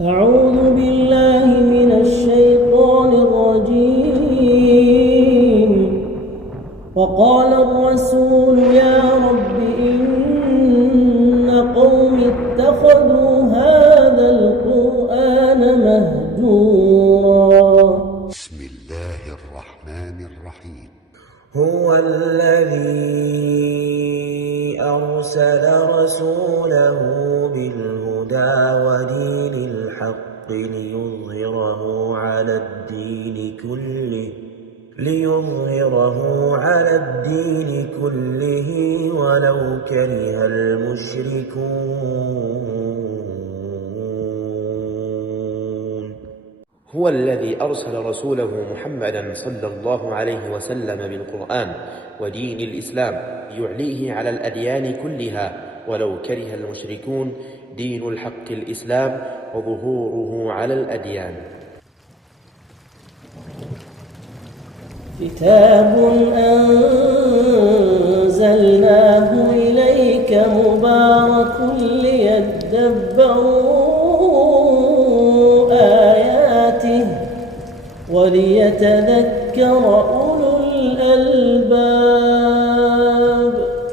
أعوذ بالله من الشيطان الرجيم. وقال الرسول يا رب إن قوم اتخذوا هذا القرآن مهجورا. بسم الله الرحمن الرحيم. هو الذي أرسل رسوله بالهدى ودين الحق ليظهره على الدين كله ولو كره المشركون. هو الذي أرسل رسوله محمدًا صلى الله عليه وسلم بالقرآن ودين الإسلام ليعليه على الأديان كلها ولو كره المشركون. دين الحق الإسلام وظهوره على الأديان. كتاب أنزلناه إليك مبارك ليدبروا آياته وليتذكر أولو الألباب.